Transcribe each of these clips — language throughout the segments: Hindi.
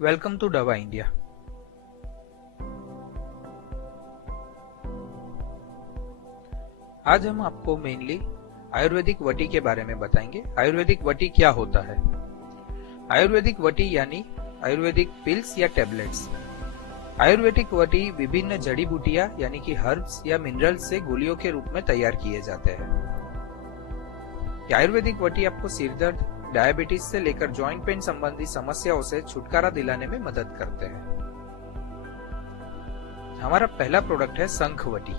वेलकम टू दवा इंडिया। आज हम आपको मेनली आयुर्वेदिक वटी के बारे में बताएंगे। आयुर्वेदिक वटी क्या होता है? आयुर्वेदिक वटी यानी आयुर्वेदिक पिल्स या टैबलेट्स। आयुर्वेदिक वटी विभिन्न जड़ी बूटियां यानी कि हर्ब्स या मिनरल्स से गोलियों के रूप में तैयार किए जाते हैं। आयुर्वेदिक वटी आपको सिर दर्द, डायबिटीज से लेकर जॉइंट पेन संबंधी समस्याओं से छुटकारा दिलाने में मदद करते हैं। हमारा पहला प्रोडक्ट है शंखवटी।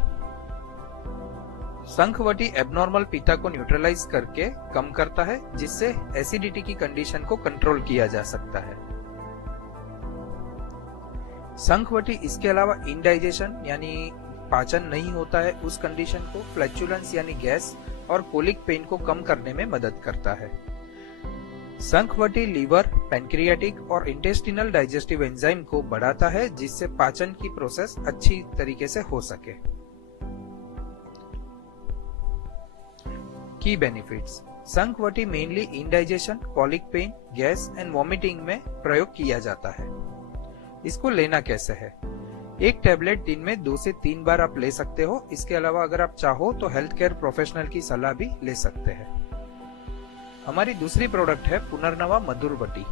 शंखवटी एबनॉर्मल पित्त को न्यूट्रलाइज करके कम करता है, जिससे एसिडिटी की कंडीशन को कंट्रोल किया जा सकता है। शंखवटी इसके अलावा इंडाइजेशन यानी पाचन नहीं होता है उस कंडीशन को, फ्लैचुलेंस यानी गैस और कोलिक पेन को कम करने में मदद करता है। शंखवटी लीवर, पैनक्रियाटिक और इंटेस्टिनल डाइजेस्टिव एंजाइम को बढ़ाता है, जिससे पाचन की प्रोसेस अच्छी तरीके से हो सके। की benefits. Shankhvati mainly indigestion, colic pain, gas and vomiting में प्रयोग किया जाता है। इसको लेना कैसे है? एक टैबलेट दिन में 2 से 3 बार आप ले सकते हो। इसके अलावा अगर आप चाहो तो हेल्थ केयर प्रोफेशनल की सलाह भी ले सकते हैं। हमारी दूसरी प्रोडक्ट है पुनर्नवा मधुरवटी।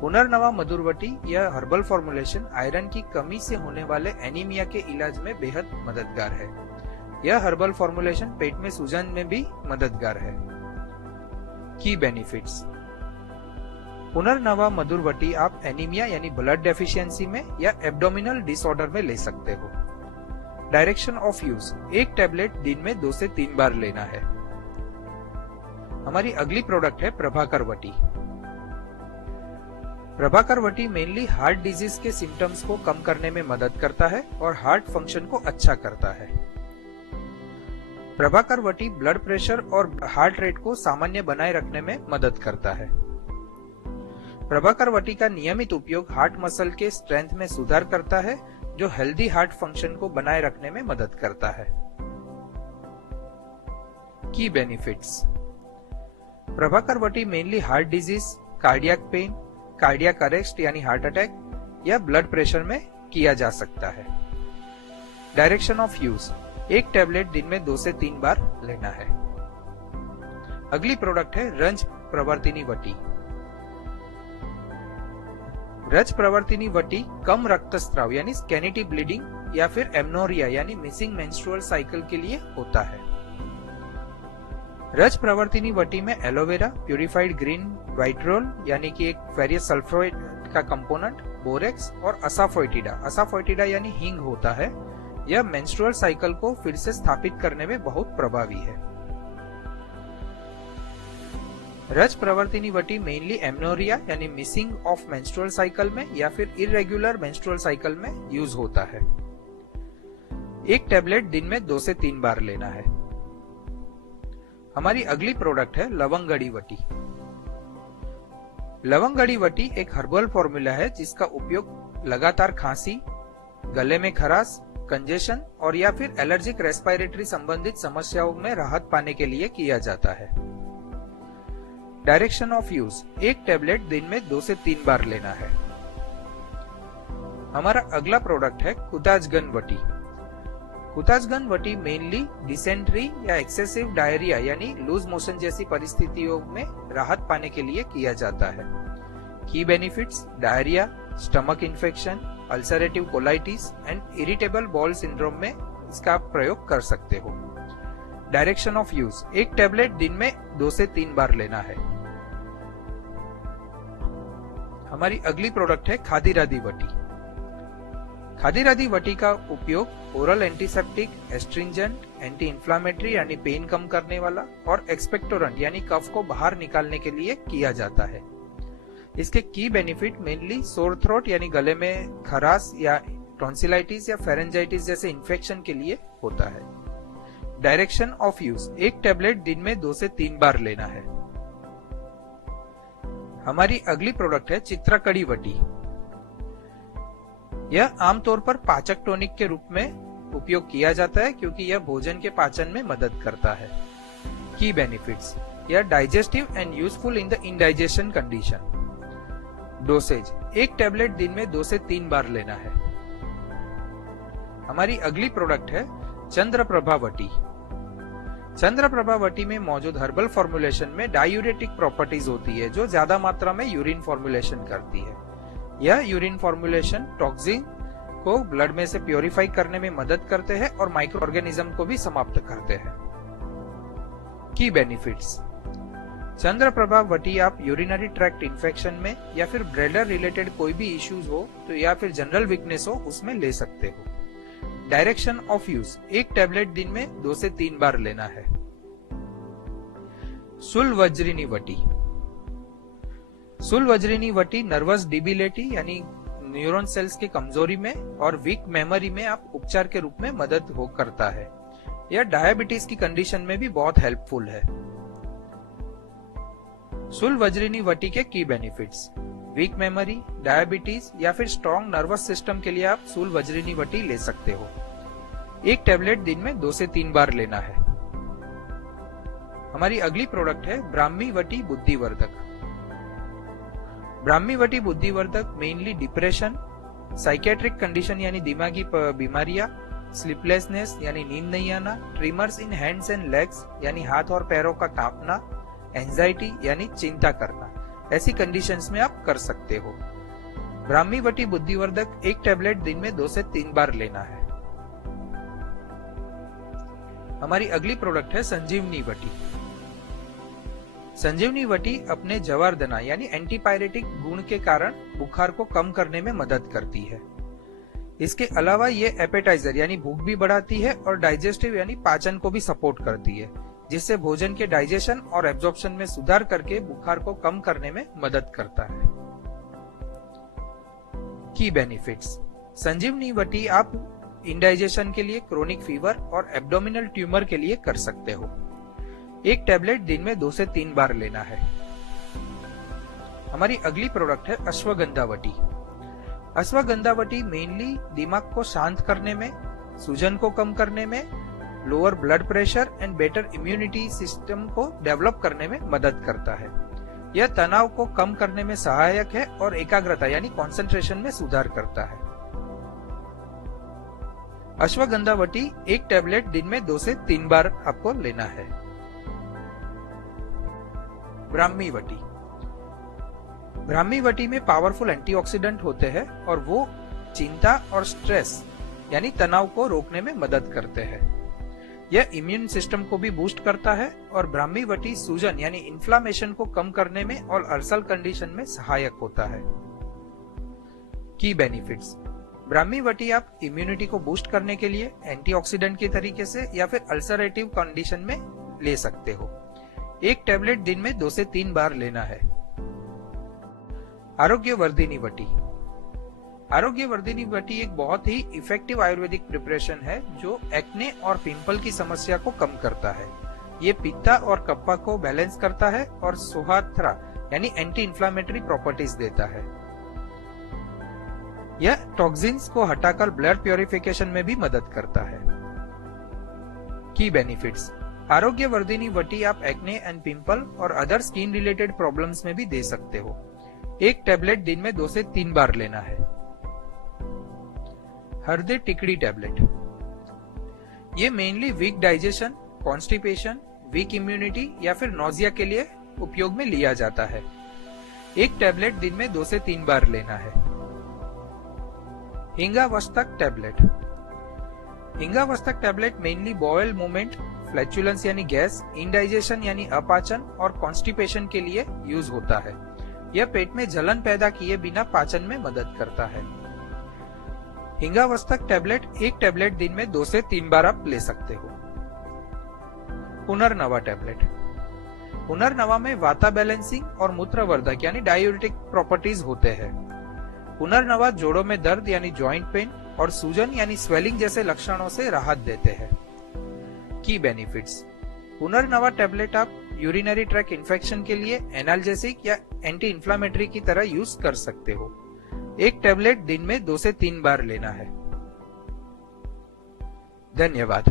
पुनर्नवा मधुरवटी यह हर्बल फॉर्मुलेशन आयरन की कमी से होने वाले एनीमिया के इलाज में बेहद मददगार है। यह हर्बल फॉर्मुलेशन पेट में सूजन में भी मददगार है। की बेनिफिट्स। पुनर्नवा मधुरवटी आप एनीमिया यानी ब्लड डेफिशिएंसी में या एब्डोमिनल डिसऑर्डर में ले सकते हो। Direction of use. एक टैबलेट दिन में 2 से 3 बार लेना है। हमारी अगली प्रोडक्ट है प्रभाकर वटी। Prabhakar Vati mainly heart disease के सिम्टम्स को कम करने में मदद करता है और हार्ट फंक्शन को अच्छा करता है। प्रभाकर वटी ब्लड प्रेशर और हार्ट रेट को सामान्य बनाए रखने में मदद करता है। प्रभाकर वटी का नियमित उपयोग हार्ट मसल के स्ट्रेंथ में सुधार करता है, जो हेल्दी हार्ट फंक्शन को बनाए रखने में मदद करता है। की benefits. Prabhakar Vati mainly heart disease, cardiac pain, cardiac arrest यानी हार्ट अटैक या ब्लड प्रेशर में किया जा सकता है। Direction of use. एक टैबलेट दिन में 2 से 3 बार लेना है। अगली प्रोडक्ट है रंज प्रवर्तिनी वटी। रज प्रवर्तिनी वटी कम रक्तस्राव यानी स्कैनिटी ब्लीडिंग या फिर एमनोरिया यानी मिसिंग मेंस्ट्रुअल साइकिल के लिए होता है। रज प्रवर्तिनी वटी में एलोवेरा, प्यूरिफाइड ग्रीन वाइट्रोल यानी कि एक फेरियस सल्फेट का कंपोनेंट, बोरेक्स और असाफोइटिडा यानी हींग होता है। यह मेंस्ट्रुअल साइकिल को फिर से स्थापित करने में बहुत प्रभावी है। रज प्रवर्तिनी वटी मेनली एमनोरिया यानी मिसिंग ऑफ मेंस्ट्रुअल साइकिल में या फिर इरेगुलर मेंस्ट्रुअल साइकिल में यूज होता है। एक टैबलेट दिन में 2 से 3 बार लेना है। हमारी अगली प्रोडक्ट है लवंगड़ी वटी। लवंगड़ी वटी एक हर्बल फॉर्मूला है जिसका उपयोग लगातार खांसी, गले में खराश, कंजेशन और या फिर एलर्जिक रेस्पिरेटरी संबंधित समस्याओं में राहत पाने के लिए किया जाता है। Direction of use. एक टैबलेट दिन में 2 से 3 बार लेना है। हमारा अगला प्रोडक्ट है कुताजगन वटी। कुताजगन वटी मेनली डिसेंट्री या एक्सेसिव डायरिया यानी लूज मोशन जैसी परिस्थितियों में राहत पाने के लिए किया जाता है। की benefits. Diarrhoea, stomach infection, ulcerative colitis and irritable ball syndrome में इसका आप प्रयोग कर सकते हो। Direction of use. एक टैबलेट दिन में 2 से 3 बार लेना है। हमारी अगली प्रोडक्ट है खादीरादी वटी। खादीरादी वटी का उपयोग oral antiseptic, astringent, anti inflammatory यानी पेन कम करने वाला और एक्सपेक्टोरेंट यानी कफ को बाहर निकालने के लिए किया जाता है। इसके की बेनिफिट मेनली सोर थ्रोट यानी गले में खराश या टॉन्सिलाइटिस या फेरेंजाइटिस जैसे इन्फेक्शन के लिए होता है। Direction of use. एक टैबलेट दिन में 2 से 3 बार लेना है। हमारी अगली प्रोडक्ट है चित्रकड़ी वटी। यह आमतौर पर पाचक टॉनिक के रूप में उपयोग किया जाता है क्योंकि यह भोजन के पाचन में मदद करता है। की बेनिफिट्स। यह digestive and useful in the indigestion condition. Dosage, एक टैबलेट दिन में 2 से 3 बार लेना है। हमारी अगली प्रोडक्ट है चंद्रप्रभा वटी। चंद्रप्रभा वटी में मौजूद हर्बल फॉर्मुलेशन में डायूरेटिक प्रॉपर्टीज होती है जो ज्यादा मात्रा में यूरिन फॉर्मुलेशन करती है। यह यूरिन फॉर्मुलेशन टॉक्सिन को ब्लड में से प्योरीफाई करने में मदद करते हैं और माइक्रो ऑर्गेनिज्म को भी समाप्त करते हैं। Key benefits. चंद्रप्रभा वटी आप यूरिनरी ट्रैक्ट इन्फेक्शन में या फिर ब्लैडर रिलेटेड कोई भी इश्यूज हो तो या फिर जनरल वीकनेस हो उसमें ले सकते हो। डायरेक्शन ऑफ यूज, एक टैबलेट दिन में 2 से 3 बार लेना है। सुलवज्रिनी वटी। सुलवज्रिनी वटी नर्वस डिबिलिटी यानी न्यूरॉन सेल्स की कमजोरी में और वीक मेमोरी में आप उपचार के रूप में मदद करता है। यह डायबिटीज की कंडीशन में भी बहुत हेल्पफुल है। सुलवज्रिनी वटी के key benefits. Week memory, diabetes या फिर स्ट्रॉन्ग नर्वस सिस्टम के लिए आप सुलवज्रिनी वटी ले सकते हो। एक टैबलेट दिन में 2 से 3 बार लेना है। हमारी अगली प्रोडक्ट है ब्राह्मी वटी बुद्धिवर्धक। ब्राह्मी वटी बुद्धिवर्धक मेनली डिप्रेशन, साइकेट्रिक कंडीशन यानी दिमागी बीमारियां, स्लीपलेसनेस यानी नींद नहीं आना, trimmers in hands and legs यानी हाथ और पैरों का कांपना, एंजाइटी यानी चिंता करना, ऐसी कंडीशंस में आप कर सकते हो। ब्राह्मी वटी बुद्धिवर्धक एक टैबलेट दिन में 2 से 3 बार लेना है। हमारी अगली प्रोडक्ट है संजीवनी वटी। संजीवनी वटी अपने जवारदना यानी एंटीपायरेटिक गुण के कारण बुखार को कम करने में मदद करती है। इसके अलावा ये एपेटाइजर यानी भूख भी बढ़ाती है और डाइजेस्टिव यानी पाचन को भी सपोर्ट करती है, जिससे भोजन के डाइजेशन और एब्जॉर्प्शन में सुधार करके बुखार को कम करने में मदद करता है। की बेनिफिट्स। संजीवनी वटी आप इंडाइजेशन के लिए, क्रोनिक फीवर और एब्डोमिनल ट्यूमर के लिए कर सकते हो। एक टैबलेट दिन में 2 से 3 बार लेना है। हमारी अगली प्रोडक्ट है अश्वगंधा वटी। अश्वगंधा वटी मेनली दिमाग को शांत करने में, सूजन को कम करने में, lower blood pressure and better immunity system को डेवलप करने में मदद करता है। यह तनाव को कम करने में सहायक है और एकाग्रता यानी कंसंट्रेशन में सुधार करता है। अश्वगंधा वटी एक टैबलेट दिन में 2 से 3 बार आपको लेना है। ब्राह्मी वटी। ब्राह्मी वटी में पावरफुल एंटीऑक्सीडेंट होते हैं और वो चिंता और स्ट्रेस यानी तनाव को रोकने में मदद करते हैं। यह इम्यून सिस्टम को भी बूस्ट करता है और ब्राह्मी वटी सूजन यानी इन्फ्लामेशन को कम करने में और अल्सर कंडीशन में सहायक होता है। की बेनिफिट्स। ब्राह्मी वटी आप इम्यूनिटी को बूस्ट करने के लिए एंटीऑक्सीडेंट के तरीके से या फिर अल्सरेटिव कंडीशन में ले सकते हो। एक टैबलेट दिन में 2 से 3 बार लेना है। आरोग्यवर्धिनी वटी। आरोग्यवर्धिनी वटी एक बहुत ही इफेक्टिव आयुर्वेदिक प्रिपरेशन है जो एक्ने और पिंपल की समस्या को कम करता है। ये पित्ता और कप्पा को बैलेंस करता है और सोहाथ्रा यानी एंटी इंफ्लेमेटरी प्रॉपर्टीज देता है। यह टॉक्सिन्स को हटाकर ब्लड प्योरिफिकेशन में भी मदद करता है। की बेनिफिट्स। आरोग्यवर्धिनी वटी आप एक्ने एंड पिंपल और अदर स्किन रिलेटेड प्रॉब्लम्स में भी दे सकते हो। एक टैबलेट दिन में 2 से 3 बार लेना है। हरदे टिकड़ी टैबलेट। ये mainly weak digestion, constipation, weak immunity या फिर नोजिया के लिए उपयोग में लिया जाता है। एक टैबलेट दिन में 2 से 3 बार लेना है। Hingvastak tablet. Hingvastak tablet mainly bowel movement, flatulence यानी गैस, इंडाइजेशन यानी अपाचन और कॉन्स्टिपेशन के लिए यूज होता है। यह पेट में जलन पैदा किए बिना पाचन में मदद करता है। हिंगावस्तक टैबलेट एक टैबलेट दिन में 2 से 3 बार आप ले सकते हो। पुनर्नवा टैबलेट। पुनर्नवा में वाता बैलेंसिंग और मूत्रवर्धक यानी डायूरेटिक प्रॉपर्टीज होते हैं। पुनर्नवा जोड़ों में दर्द यानी जॉइंट पेन और सूजन यानी स्वेलिंग जैसे लक्षणों से राहत देते हैं। Key benefits. पुनर्नवा टैबलेट आप यूरिनरी ट्रैक इन्फेक्शन के लिए एनाल्जेसिक या एंटी इंफ्लेमेटरी की तरह यूज कर सकते हो। एक टैबलेट दिन में 2 से 3 बार लेना है। धन्यवाद।